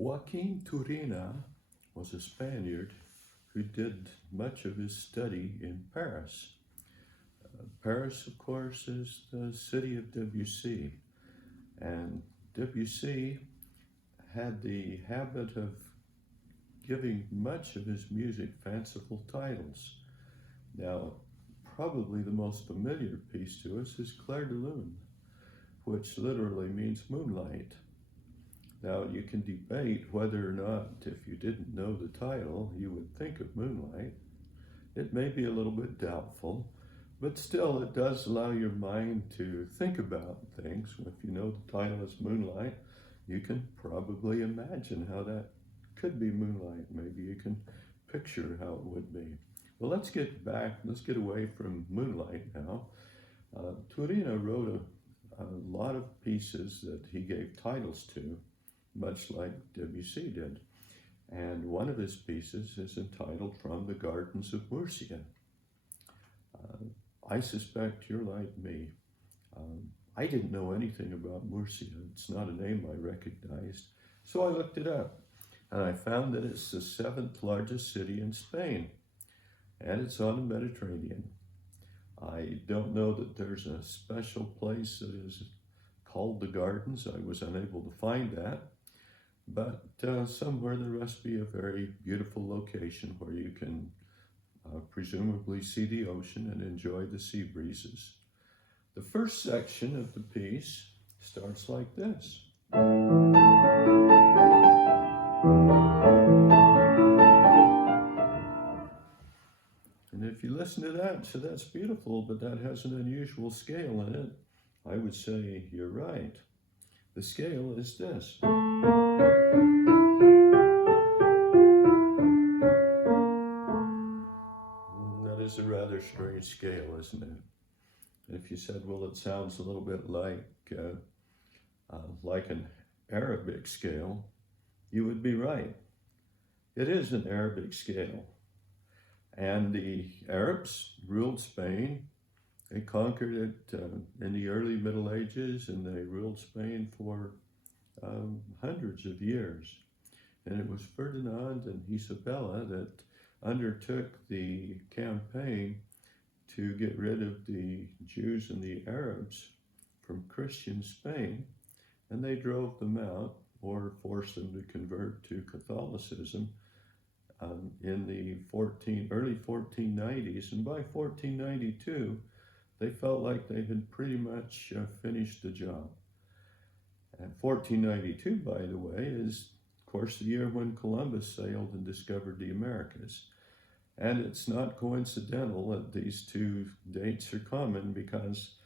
Joaquin Turina was a Spaniard who did much of his study in Paris. Paris, of course, is the city of Debussy, and Debussy had the habit of giving much of his music fanciful titles. Now, probably the most familiar piece to us is Clair de Lune, which literally means moonlight. Now, you can debate whether or not, if you didn't know the title, you would think of moonlight. It may be a little bit doubtful, but still it does allow your mind to think about things. If you know the title is Moonlight, you can probably imagine how that could be moonlight. Maybe you can picture how it would be. Well, let's get away from moonlight now. Turina wrote a lot of pieces that he gave titles to, much like Debussy did. And one of his pieces is entitled From the Gardens of Murcia. I suspect you're like me. I didn't know anything about Murcia. It's not a name I recognized. So I looked it up, and I found that it's the 7th largest city in Spain, and it's on the Mediterranean. I don't know that there's a special place that is called the Gardens. I was unable to find that, but somewhere there must be a very beautiful location where you can presumably see the ocean and enjoy the sea breezes. The first section of the piece starts like this. And if you listen to that, so that's beautiful, but that has an unusual scale in it. I would say you're right. The scale is this. That is a rather strange scale, isn't it? If you said, well, it sounds a little bit like an Arabic scale, you would be right. It is an Arabic scale. And the Arabs ruled Spain. They conquered it in the early Middle Ages, and they ruled Spain for hundreds of years. And it was Ferdinand and Isabella that undertook the campaign to get rid of the Jews and the Arabs from Christian Spain, and they drove them out or forced them to convert to Catholicism in the early 1490s. And by 1492, they felt like they had pretty much finished the job. And 1492, by the way, is, of course, the year when Columbus sailed and discovered the Americas. And it's not coincidental that these two dates are common, because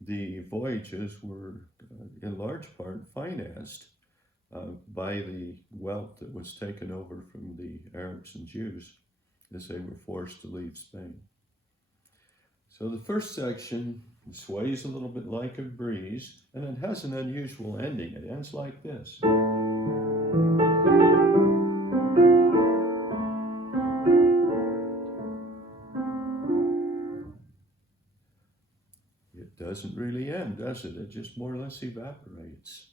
the voyages were in large part financed by the wealth that was taken over from the Arabs and Jews as they were forced to leave Spain. So the first section sways a little bit like a breeze, and it has an unusual ending. It ends like this. It doesn't really end, does it? It just more or less evaporates.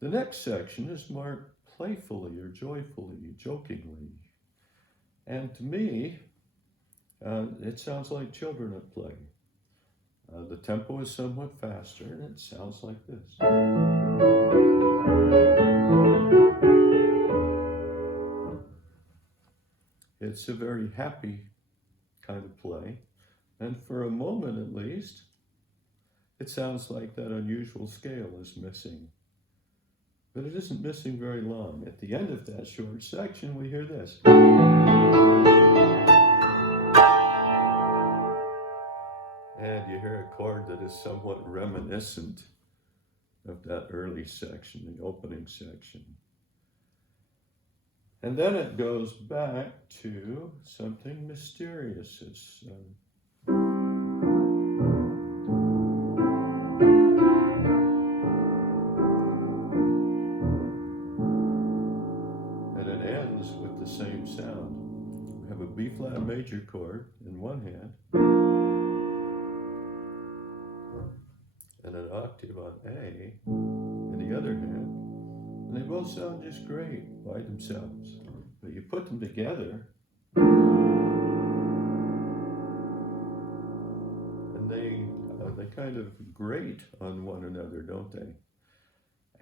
The next section is marked playfully or joyfully, jokingly. And to me, it sounds like children at play. The tempo is somewhat faster, and it sounds like this. It's a very happy kind of play. And for a moment at least, it sounds like that unusual scale is missing. But it isn't missing very long. At the end of that short section, we hear this. And you hear a chord that is somewhat reminiscent of that early section, the opening section. And then it goes back to something mysterious. It's and it ends with the same sound. We have a B-flat major chord in one hand, and an octave on A in the other hand, and And they both sound just great by themselves. But you put them together, and they kind of grate on one another, don't they?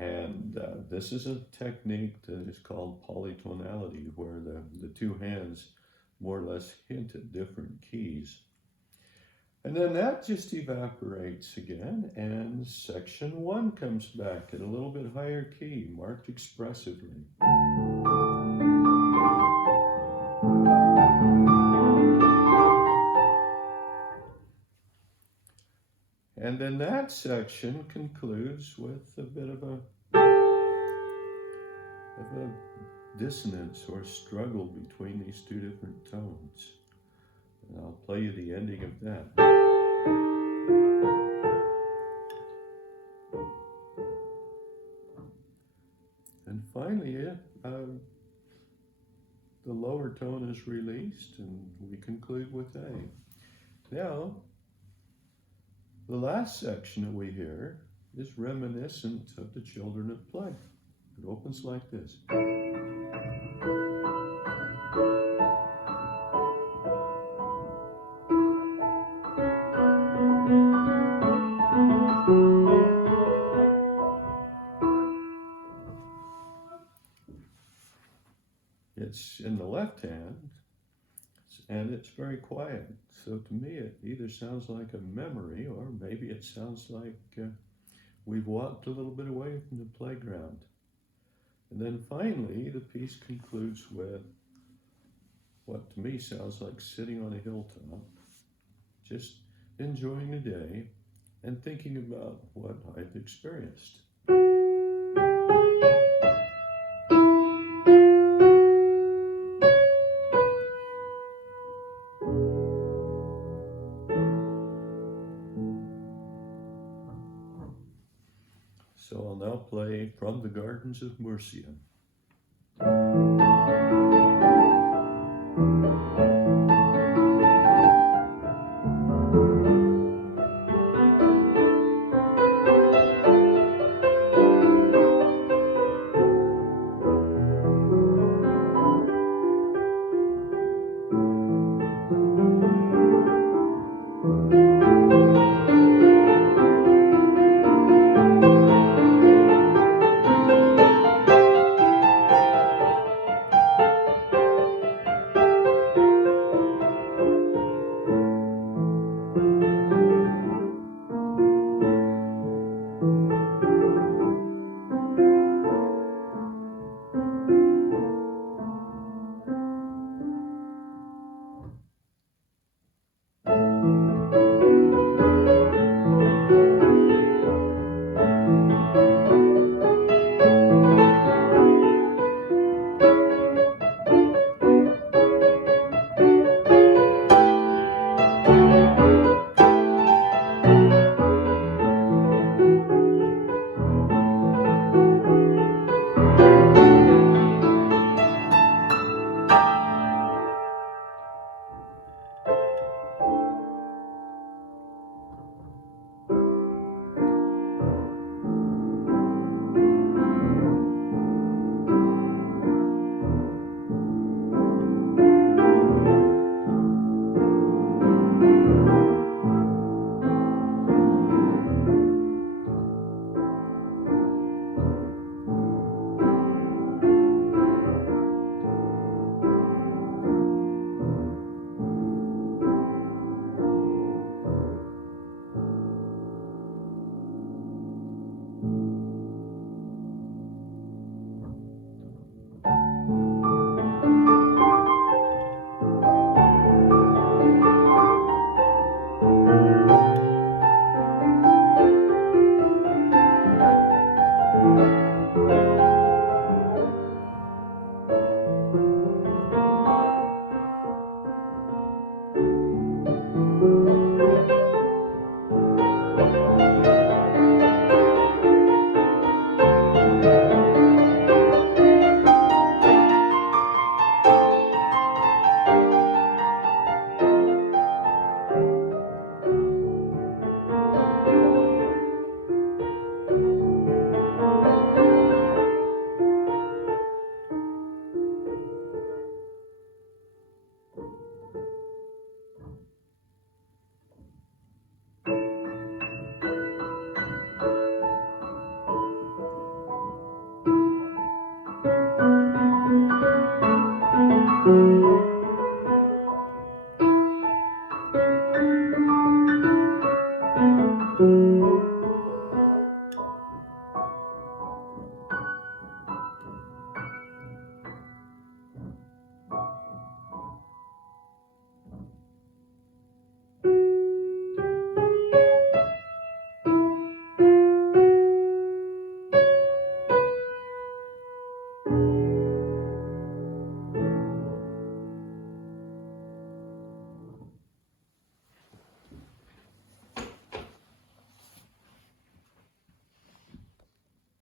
And this is a technique that is called polytonality, where the two hands more or less hint at different keys. And then that just evaporates again, and section 1 comes back at a little bit higher key, marked expressively. And then that section concludes with a bit of a dissonance or struggle between these two different tones. And I'll play you the ending of that. And finally, the lower tone is released, and we conclude with A. Now, the last section that we hear is reminiscent of the Children of Play. It opens like this. It's in the left hand, and it's very quiet. So to me, it either sounds like a memory, or maybe it sounds like we've walked a little bit away from the playground. And then finally, the piece concludes with what to me sounds like sitting on a hilltop, just enjoying the day and thinking about what I've experienced. So I'll now play From the Gardens of Murcia.